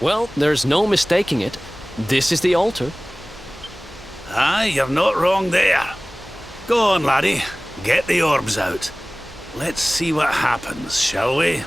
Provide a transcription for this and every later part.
Well, there's no mistaking it. This is the altar. Aye, you're not wrong there. Go on, laddie. Get the orbs out. Let's see what happens, shall we?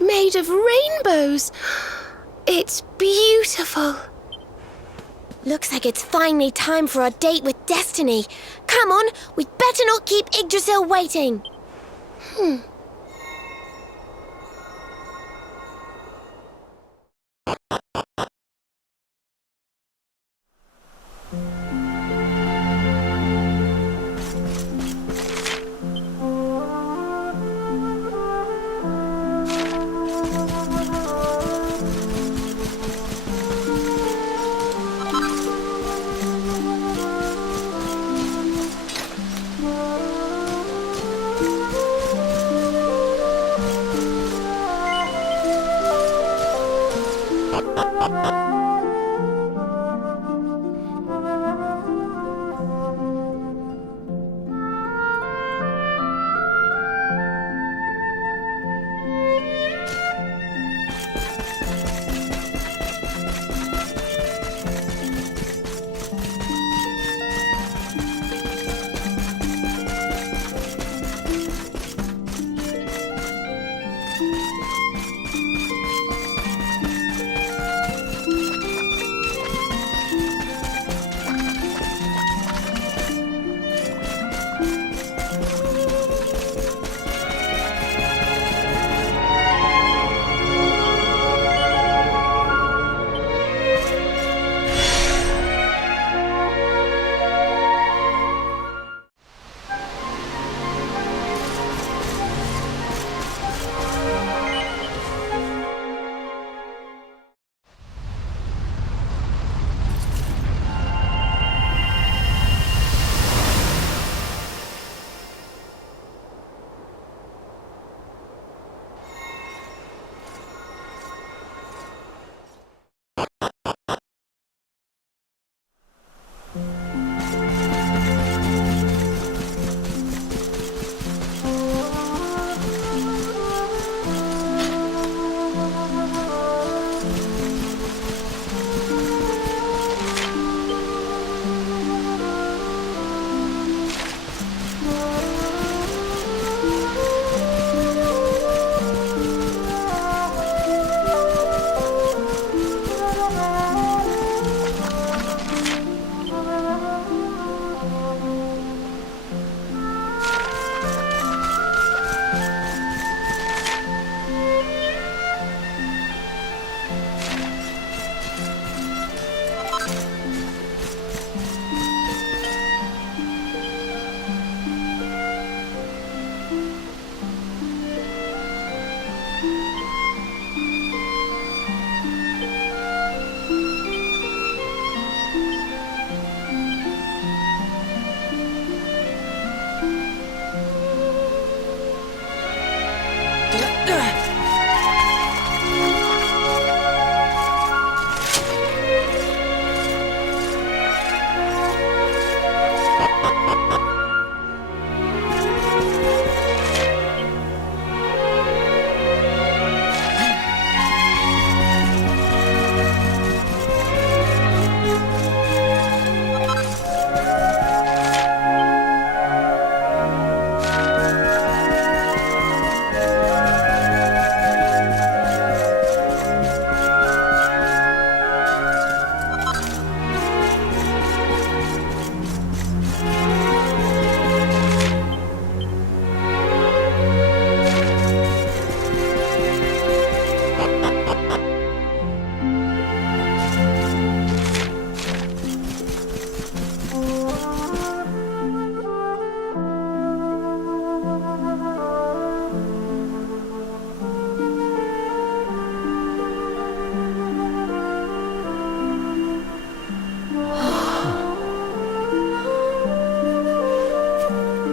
Made of rainbows. It's beautiful. Looks like it's finally time for our date with Destiny. Come on, we'd better not keep Yggdrasil waiting.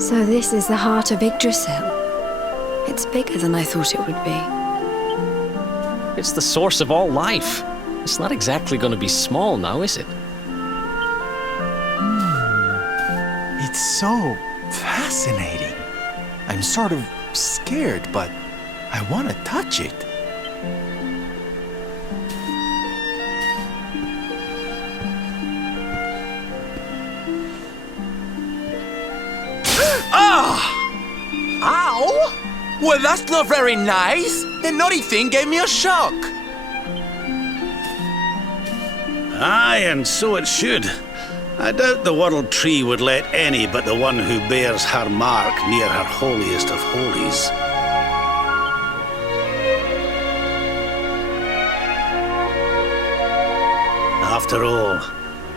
So this is the heart of Yggdrasil. It's bigger than I thought it would be. It's the source of all life. It's not exactly going to be small now, is it? It's so fascinating. I'm sort of scared, but I want to touch it. Ow! Well, that's not very nice. The naughty thing gave me a shock. Aye, and so it should. I doubt the World Tree would let any but the one who bears her mark near her holiest of holies. After all,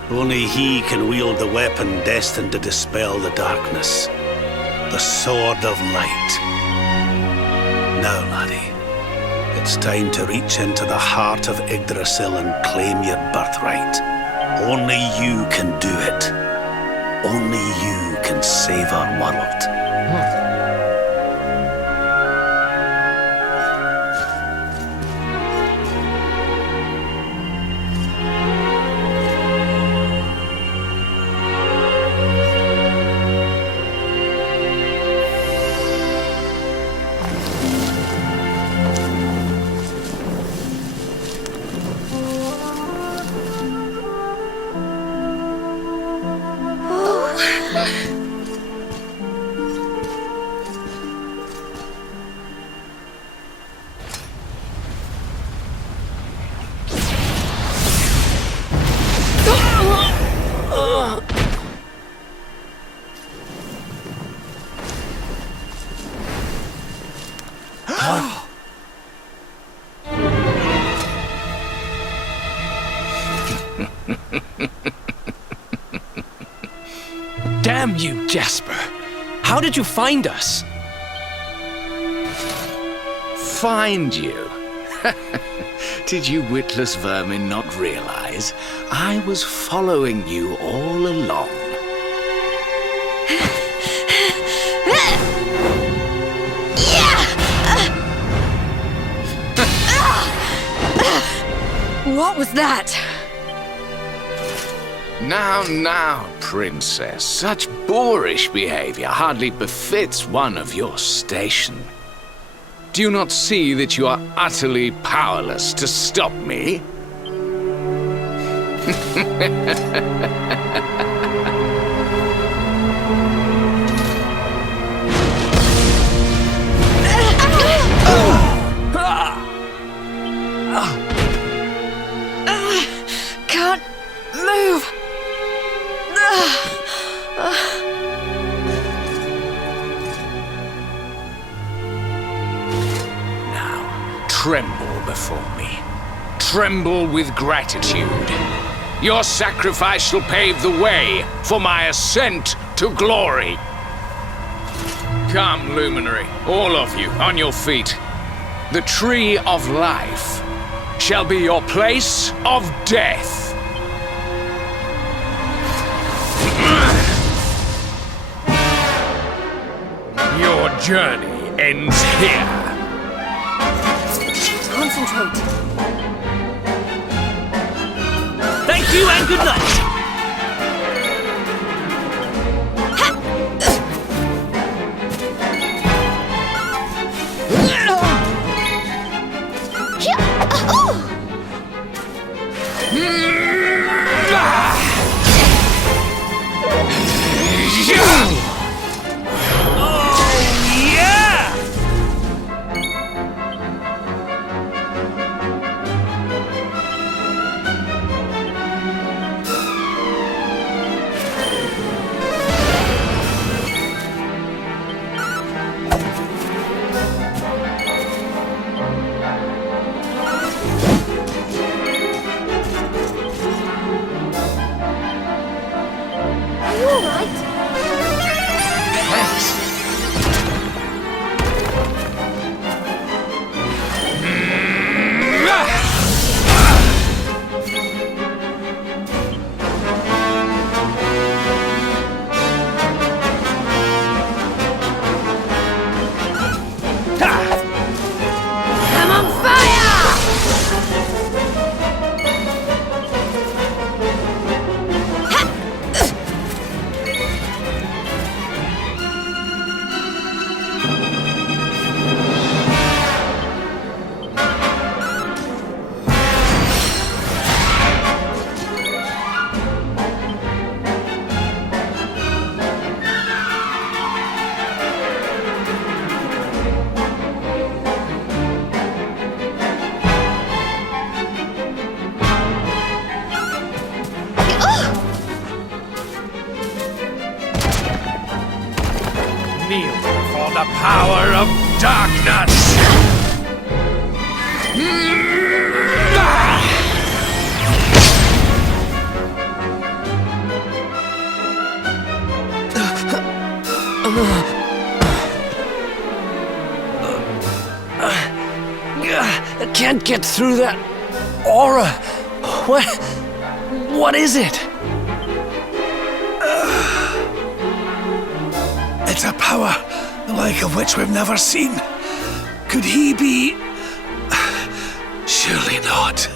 only he can wield the weapon destined to dispel the darkness. The Sword of Light. Now, laddie, it's time to reach into the heart of Yggdrasil and claim your birthright. Only you can do it. Only you can save our world. Damn you, Jasper! How did you find us? Find you? Did you witless vermin not realize I was following you all along? What was that? Now, princess. Such boorish behavior hardly befits one of your station. Do you not see that you are utterly powerless to stop me? Can't move. Now, tremble before me. Tremble with gratitude. Your sacrifice shall pave the way for my ascent to glory. Come, Luminary, all of you, on your feet. The Tree of Life shall be your place of death. Your journey ends here. Concentrate. Thank you and good night! the power of darkness! I can't get through that aura. What is it? It's a power the like of which we've never seen. Could he be... Surely not.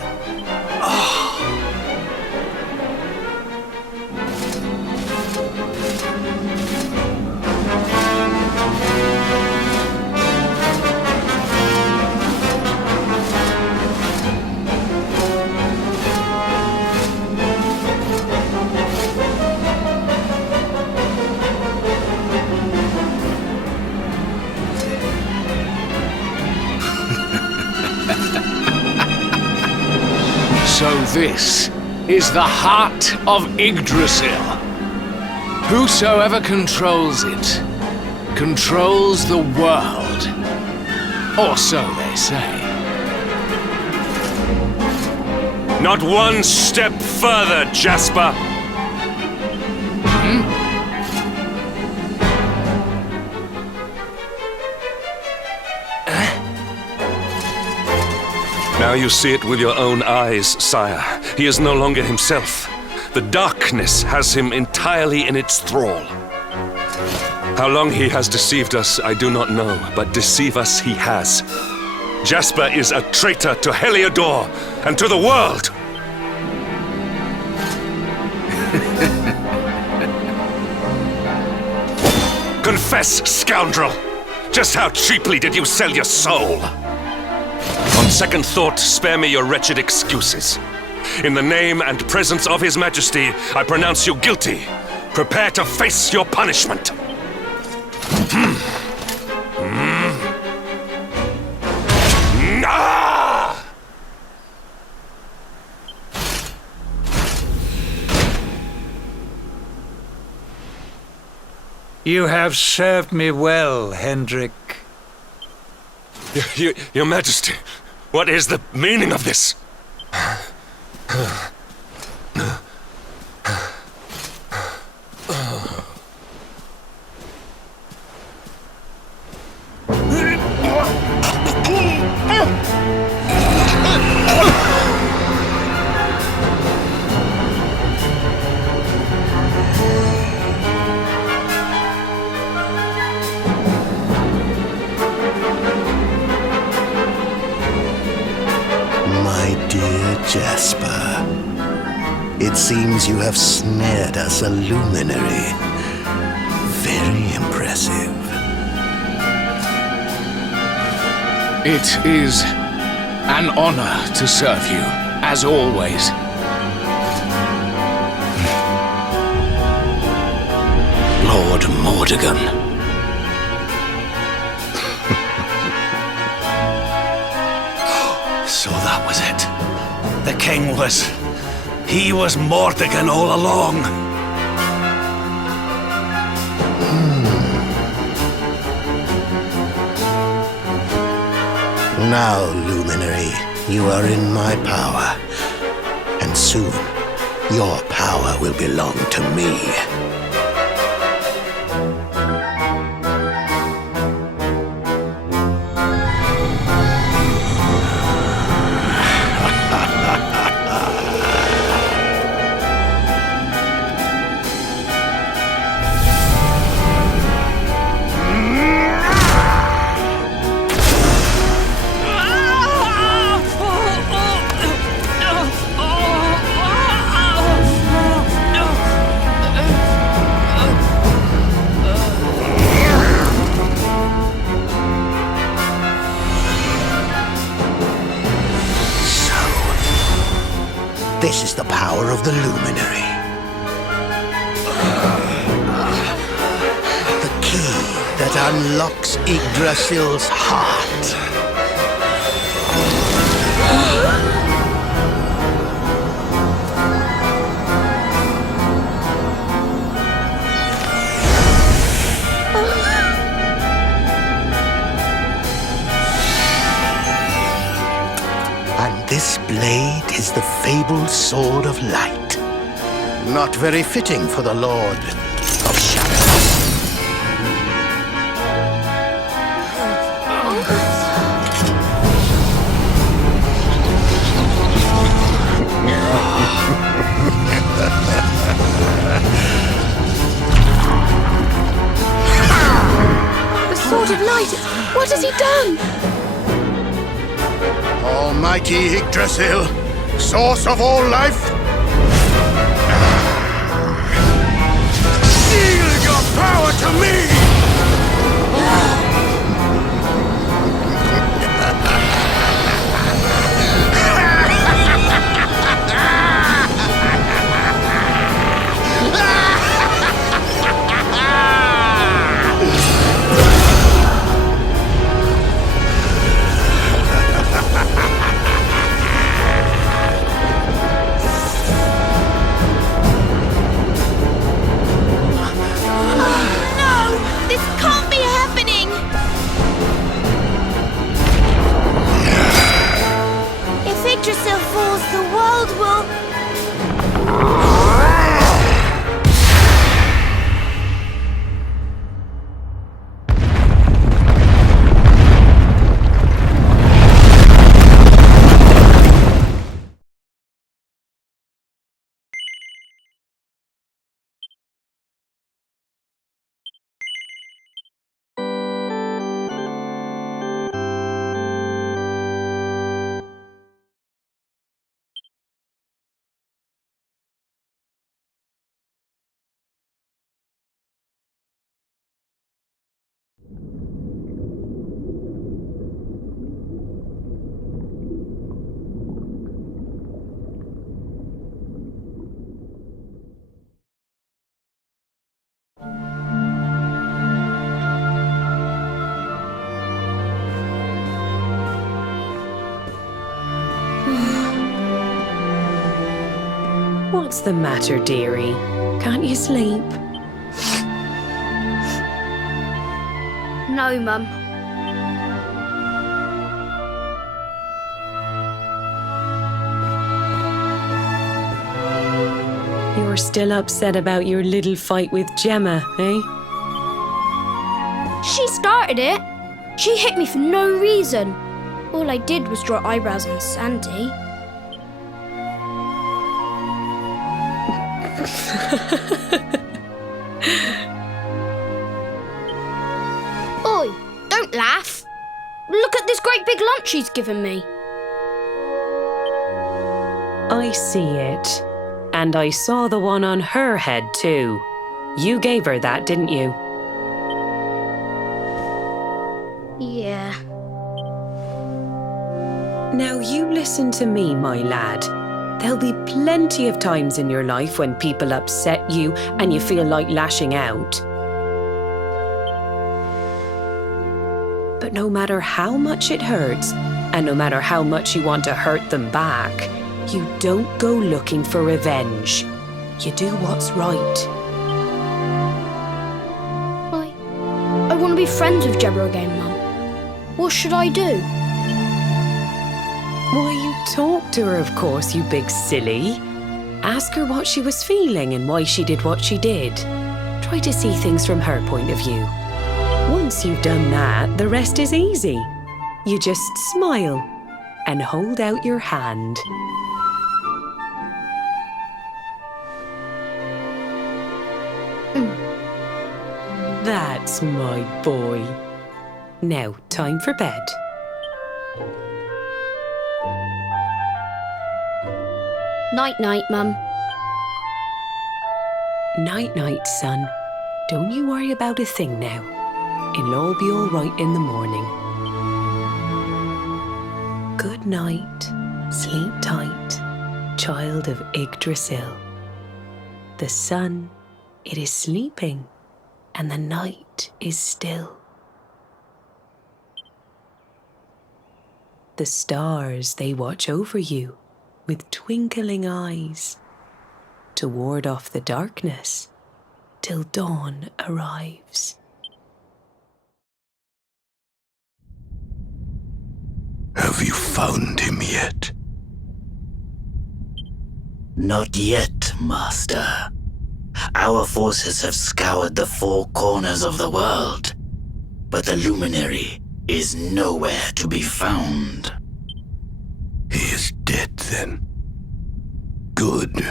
So this is the heart of Yggdrasil. Whosoever controls it, controls the world. Or so they say. Not one step further, Jasper! Now you see it with your own eyes, sire. He is no longer himself. The darkness has him entirely in its thrall. How long he has deceived us, I do not know, but deceive us he has. Jasper is a traitor to Heliodor and to the world! Confess, scoundrel! Just how cheaply did you sell your soul? On second thought, spare me your wretched excuses. In the name and presence of His Majesty, I pronounce you guilty. Prepare to face your punishment. You have served me well, Hendrik. Your Majesty, what is the meaning of this? Jasper, it seems you have snared us a luminary. Very impressive. It is an honor to serve you, as always. Lord Mordegon. So that was it. The king was... He was Mordegon all along. Now, Luminary, you are in my power. And soon, your power will belong to me. This is the power of the Luminary. The key that unlocks Yggdrasil's heart. fabled sword of light. Not very fitting for the Lord of Shadows. The sword of light! What has he done? Almighty Yggdrasil, source of all life, yield your power to me! Yggdrasil falls, the world will... What's the matter, dearie? Can't you sleep? No, Mum. You're still upset about your little fight with Gemma, eh? She started it. She hit me for no reason. All I did was draw eyebrows on Sandy. Oi, don't laugh. Look at this great big lunch she's given me. I see it. And I saw the one on her head too. You gave her that, didn't you? Yeah. Now you listen to me, my lad. There'll be plenty of times in your life when people upset you and you feel like lashing out. But no matter how much it hurts, and no matter how much you want to hurt them back, you don't go looking for revenge. You do what's right. I want to be friends with Gemma again, Mum. What should I do? Why, you talk to her, of course, you big silly. Ask her what she was feeling and why she did what she did. Try to see things from her point of view. Once you've done that, the rest is easy. You just smile and hold out your hand. That's my boy. Now, time for bed. Night-night, Mum. Night-night, son. Don't you worry about a thing now. It'll all be all right in the morning. Good night. Sleep tight, child of Yggdrasil. The sun, it is sleeping, and the night is still. The stars, they watch over you with twinkling eyes to ward off the darkness till dawn arrives. Have you found him yet? Not yet, Master. Our forces have scoured the four corners of the world, but the Luminary is nowhere to be found. He is dead, then. Good.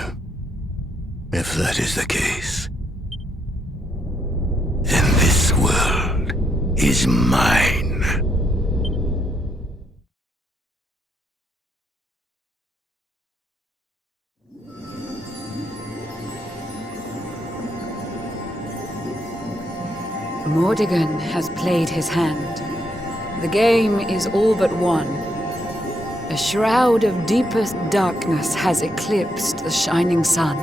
If that is the case, then this world is mine. Mordegon has played his hand. The game is all but won. A shroud of deepest darkness has eclipsed the shining sun.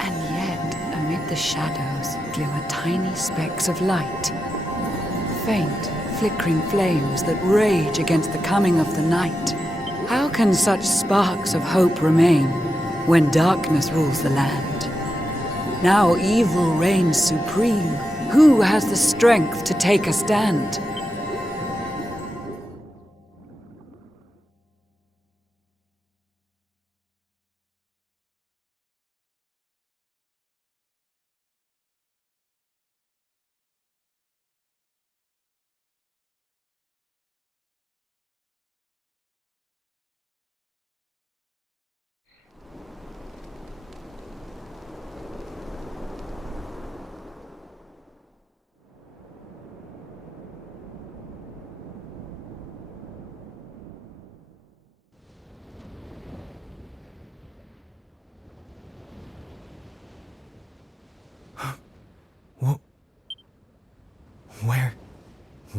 And yet, amid the shadows, glimmer tiny specks of light. Faint, flickering flames that rage against the coming of the night. How can such sparks of hope remain when darkness rules the land? Now evil reigns supreme. Who has the strength to take a stand?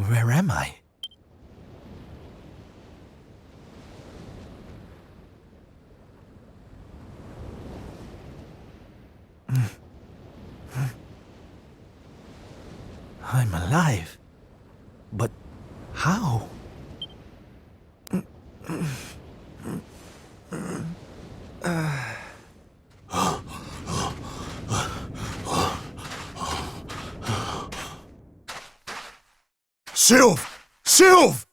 Where am I? I'm alive. But how? Sylv! Sylv!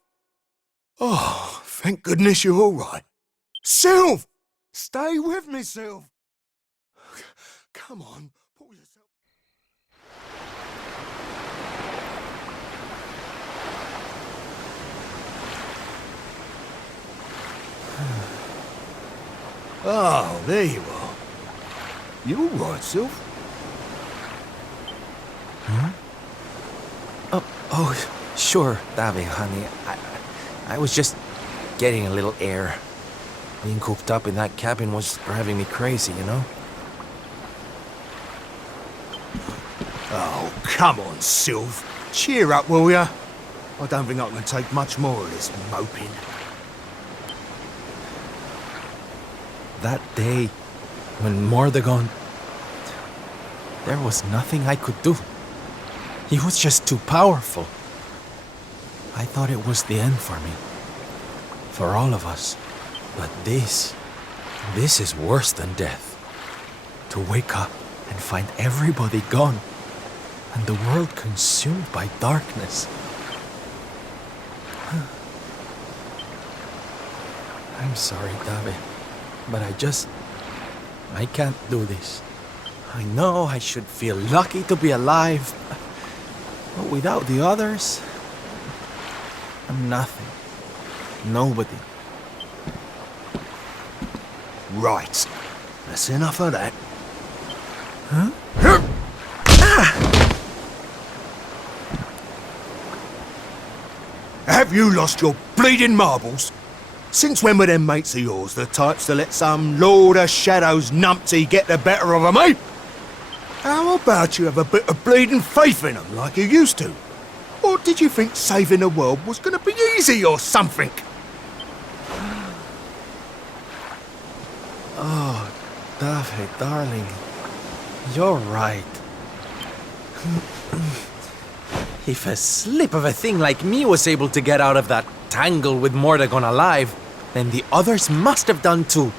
Oh, thank goodness you're all right. Sylv! Stay with me, Sylv! Come on, pull yourself... Oh, there you are. You all right, Sylv? Huh? Oh, sure, Davi, honey. I was just getting a little air. Being cooped up in that cabin was driving me crazy, you know? Oh, come on, Sylv. Cheer up, will ya? I don't think I can take much more of this moping. That day, when Mordegon... There was nothing I could do. He was just too powerful. I thought it was the end for me. For all of us. But this is worse than death. To wake up and find everybody gone. And the world consumed by darkness. I'm sorry, Davi. But I can't do this. I know I should feel lucky to be alive. But without the others, I'm nothing. Nobody. Right. That's enough of that. Huh? Have you lost your bleeding marbles? Since when were them mates of yours the types to let some Lord of Shadows numpty get the better of 'em, eh? How about you have a bit of bleeding faith in 'em like you used to? Or did you think saving the world was going to be easy or something? Oh, David, darling. You're right. If a slip of a thing like me was able to get out of that tangle with Mordegon alive, then the others must have done too.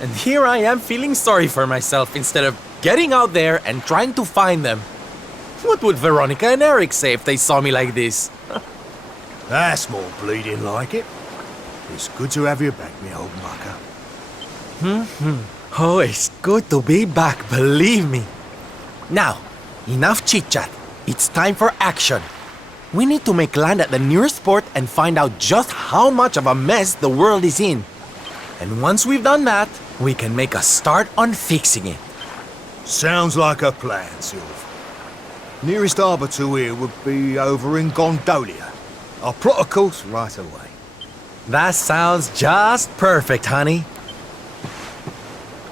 And here I am feeling sorry for myself instead of getting out there and trying to find them. What would Veronica and Eric say if they saw me like this? That's more bleeding like it. It's good to have you back, me old mucker. Oh, it's good to be back, believe me. Now, enough chit-chat. It's time for action. We need to make land at the nearest port and find out just how much of a mess the world is in. And once we've done that, we can make a start on fixing it. Sounds like a plan, Sylv. Nearest harbour to here would be over in Gondolia. I'll plot a course right away. That sounds just perfect, honey.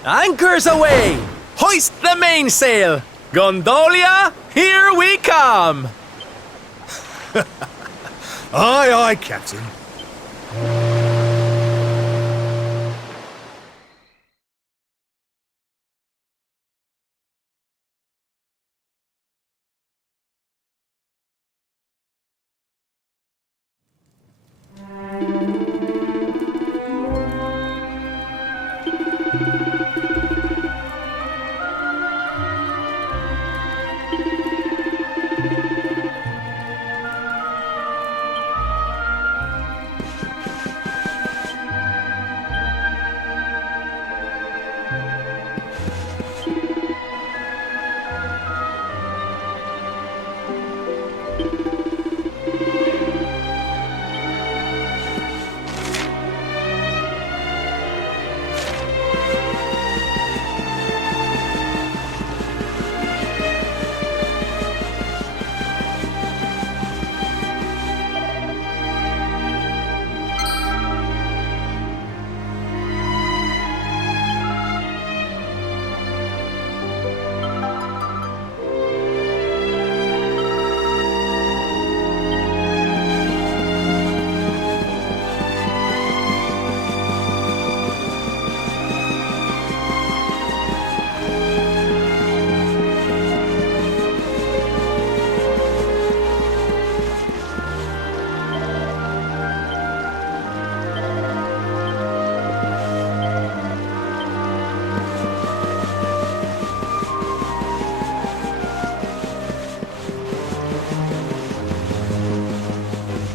Anchors away! Hoist the mainsail! Gondolia, here we come! Aye, aye, Captain.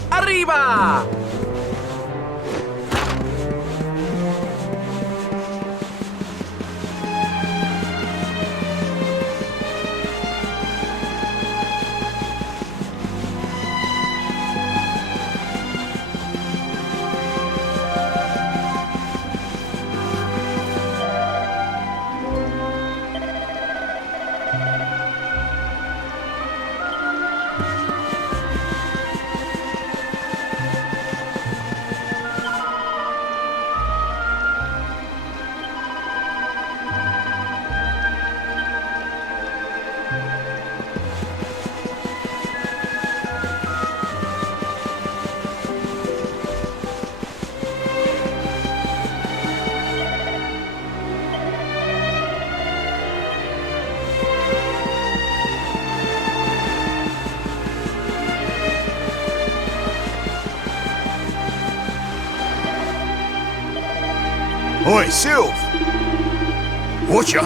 Arriba! Oi, Sylv! Watcha!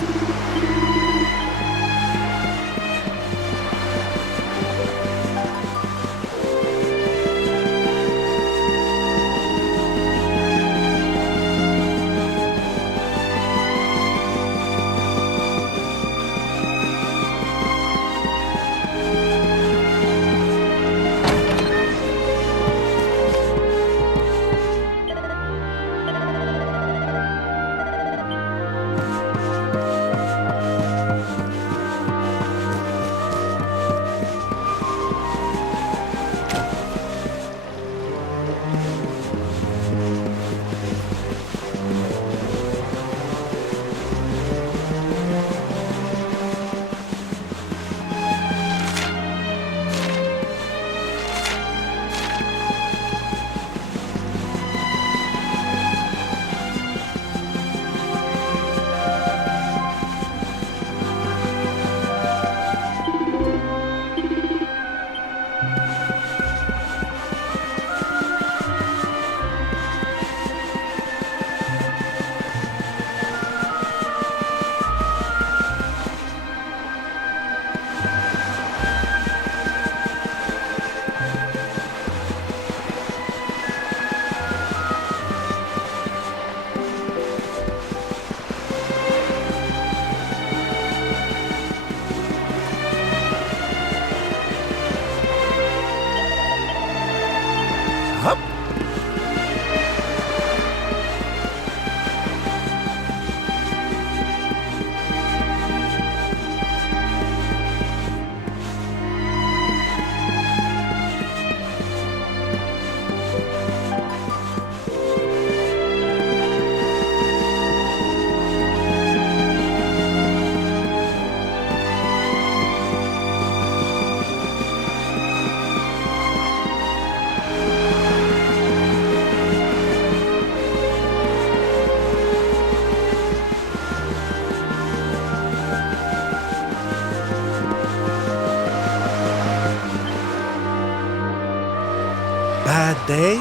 day?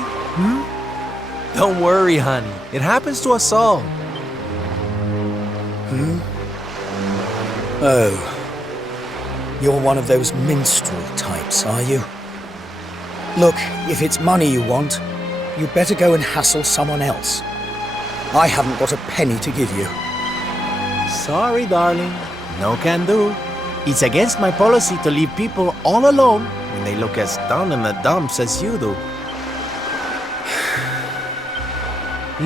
Don't worry, honey. It happens to us all. Oh. You're one of those minstrel types, are you? Look, if it's money you want, you'd better go and hassle someone else. I haven't got a penny to give you. Sorry, darling. No can do. It's against my policy to leave people all alone when they look as down in the dumps as you do.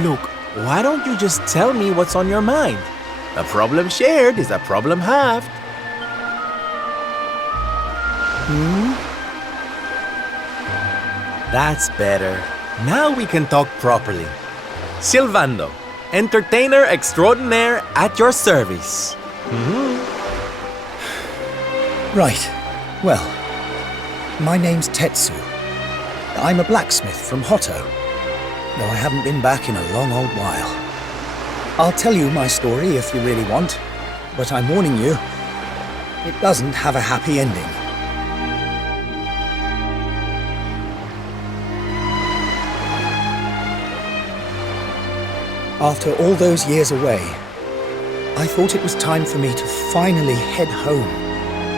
Look, why don't you just tell me what's on your mind? A problem shared is a problem halved. That's better. Now we can talk properly. Sylvando, entertainer extraordinaire at your service. Right. Well, my name's Tetsu. I'm a blacksmith from Hotto, though I haven't been back in a long old while. I'll tell you my story if you really want, but I'm warning you, it doesn't have a happy ending. After all those years away, I thought it was time for me to finally head home,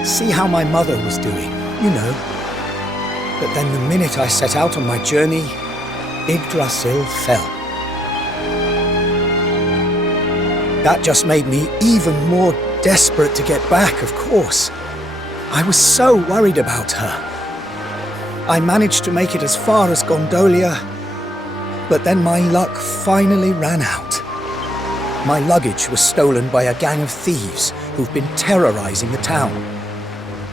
see how my mother was doing, you know. But then the minute I set out on my journey, Yggdrasil fell. That just made me even more desperate to get back, of course. I was so worried about her. I managed to make it as far as Gondolia, but then my luck finally ran out. My luggage was stolen by a gang of thieves who've been terrorizing the town.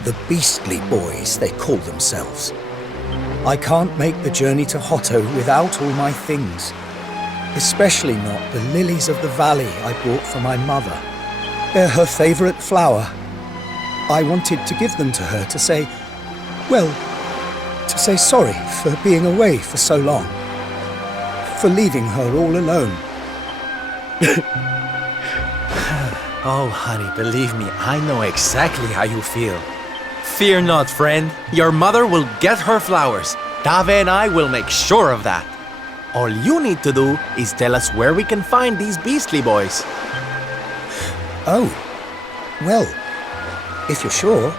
The Beastly Boys, they call themselves. I can't make the journey to Hotto without all my things. Especially not the lilies of the valley I brought for my mother. They're her favorite flower. I wanted to give them to her to say, well, to say sorry for being away for so long. For leaving her all alone. Oh, honey, believe me, I know exactly how you feel. Fear not, friend. Your mother will get her flowers. Dave and I will make sure of that. All you need to do is tell us where we can find these Beastly Boys. Oh, well, if you're sure.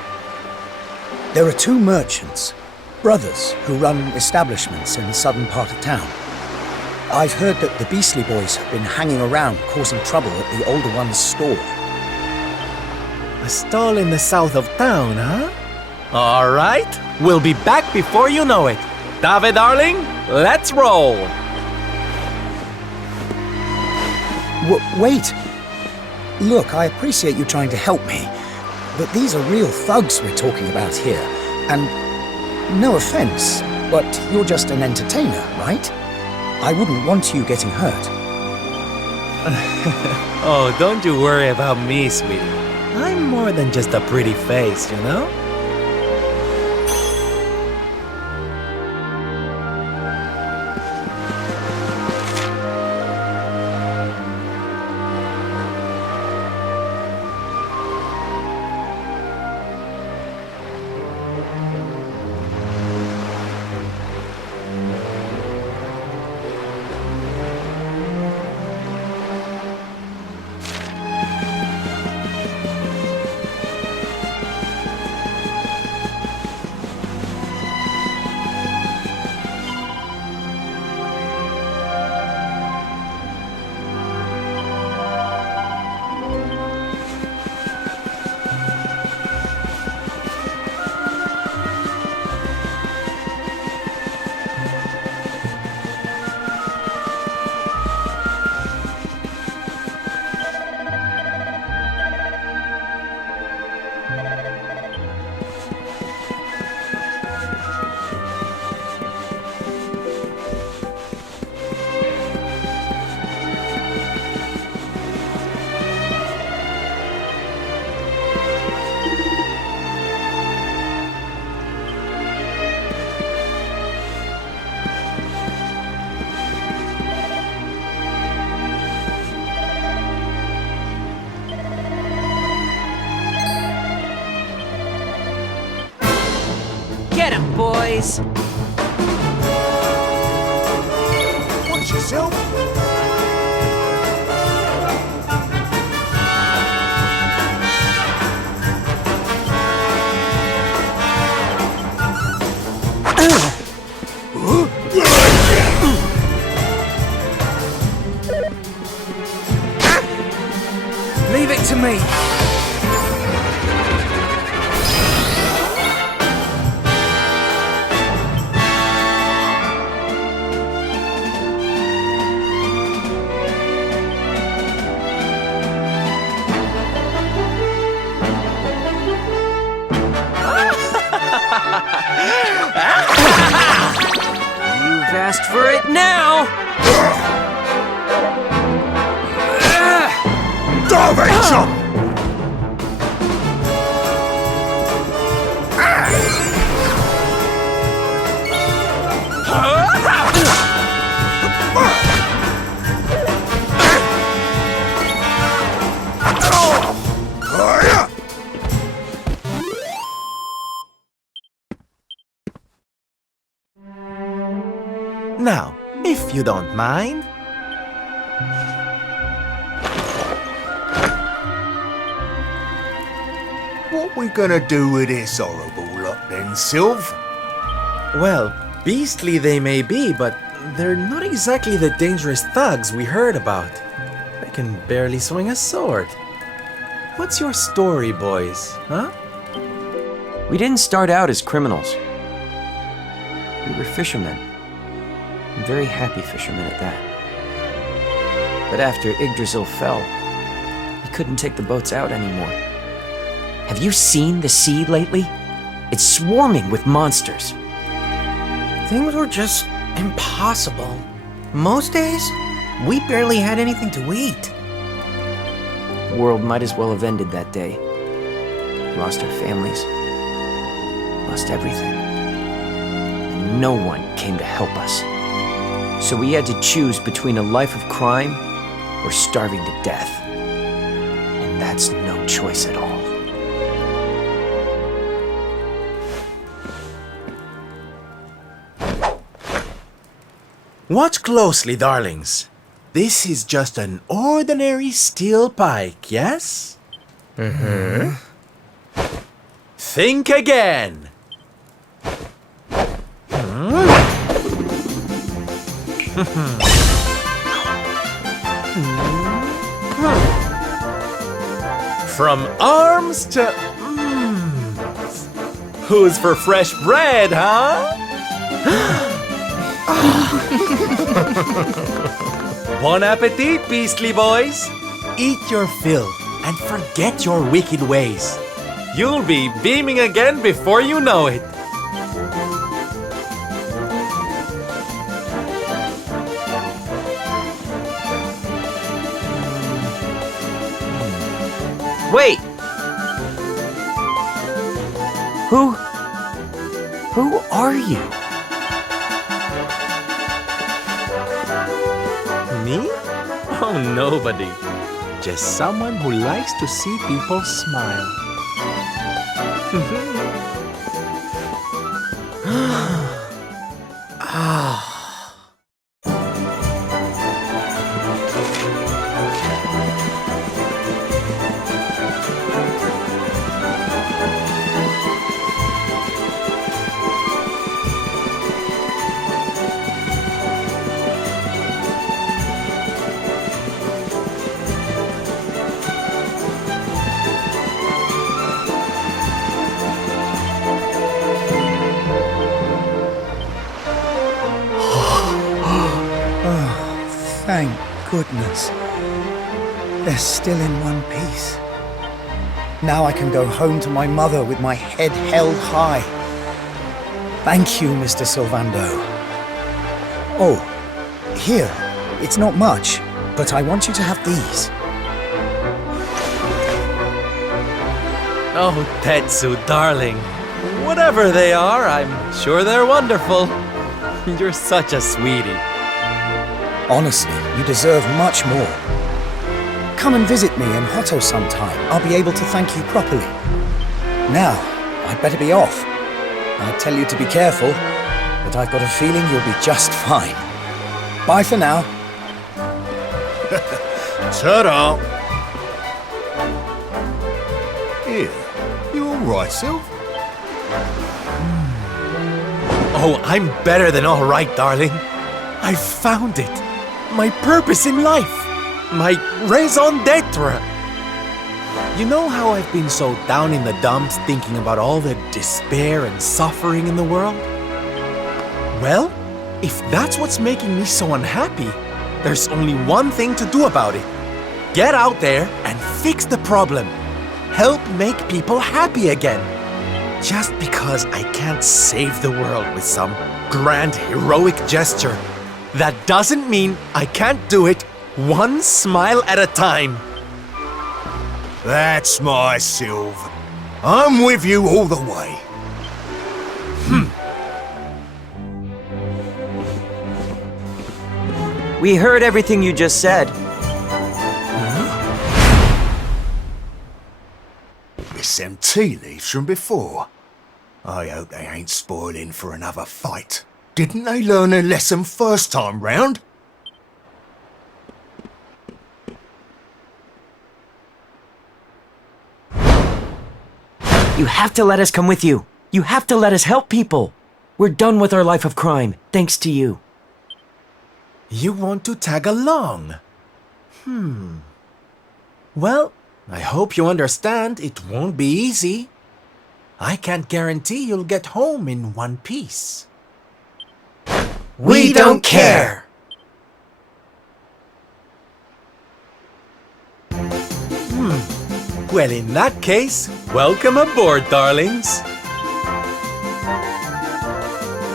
There are two merchants, brothers, who run establishments in the southern part of town. I've heard that the Beastly Boys have been hanging around causing trouble at the older one's store. A stall in the south of town, huh? All right, we'll be back before you know it. Dave, darling, let's roll. Wait. Look, I appreciate you trying to help me, but these are real thugs we're talking about here. And no offense, but you're just an entertainer, right? I wouldn't want you getting hurt. Oh, don't you worry about me, sweetie. I'm more than just a pretty face, you know? Get 'em, boys! yourself. Leave it to me. You've asked for it now! Starvation! Now, if you don't mind. What we gonna do with this horrible lot then, Sylv? Well, beastly they may be, but they're not exactly the dangerous thugs we heard about. They can barely swing a sword. What's your story, boys, huh? We didn't start out as criminals. We were fishermen. And very happy fishermen at that. But after Yggdrasil fell, we couldn't take the boats out anymore. Have you seen the sea lately? It's swarming with monsters. Things were just impossible. Most days, we barely had anything to eat. The world might as well have ended that day. Lost our families. Lost everything. And no one came to help us. So we had to choose between a life of crime or starving to death. And that's no choice at all. Watch closely, darlings. This is just an ordinary steel pike, yes? Mm-hmm. Think again. From arms to... Who's for fresh bread, huh? Bon appetit, beastly boys! Eat your fill and forget your wicked ways. You'll be beaming again before you know it. Wait! Who are you? Me? Oh, nobody. Just someone who likes to see people smile. Thank goodness. They're still in one piece. Now I can go home to my mother with my head held high. Thank you, Mr. Sylvando. Oh, here. It's not much, but I want you to have these. Oh, Tetsu, darling. Whatever they are, I'm sure they're wonderful. You're such a sweetie. Honestly, you deserve much more. Come and visit me in Hotto sometime. I'll be able to thank you properly. Now, I'd better be off. I'd tell you to be careful, but I've got a feeling you'll be just fine. Bye for now. Ta-da! Here, you alright, Sylv? Oh, I'm better than all right, darling. I found it. My purpose in life. My raison d'etre. You know how I've been so down in the dumps thinking about all the despair and suffering in the world? Well, if that's what's making me so unhappy, there's only one thing to do about it. Get out there and fix the problem. Help make people happy again. Just because I can't save the world with some grand heroic gesture, that doesn't mean I can't do it one smile at a time. That's my Sylv. I'm with you all the way. We heard everything you just said. It's them tea leaves from before. I hope they ain't spoiling for another fight. Didn't they learn a lesson first time round? You have to let us come with you. You have to let us help people. We're done with our life of crime, thanks to you. You want to tag along? Well, I hope you understand it won't be easy. I can't guarantee you'll get home in one piece. We don't care! Well, in that case, welcome aboard, darlings.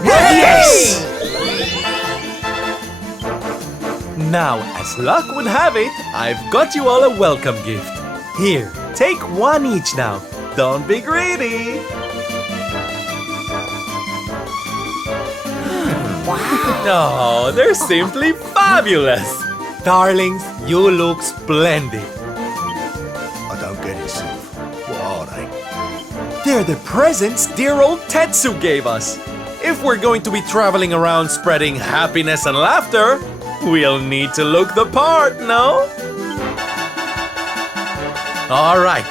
Yes! Now, as luck would have it, I've got you all a welcome gift. Here, take one each now. Don't be greedy. Wow. Oh, they're simply fabulous. Darlings, you look splendid. I don't get it, Sylv. What are they? They're the presents dear old Tetsu gave us. If we're going to be traveling around spreading happiness and laughter, we'll need to look the part, no? All right,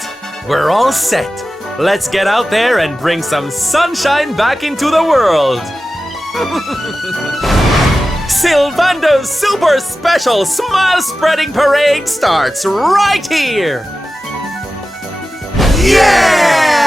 we're all set. Let's get out there and bring some sunshine back into the world. Sylvando's super special smile spreading parade starts right here. Yeah!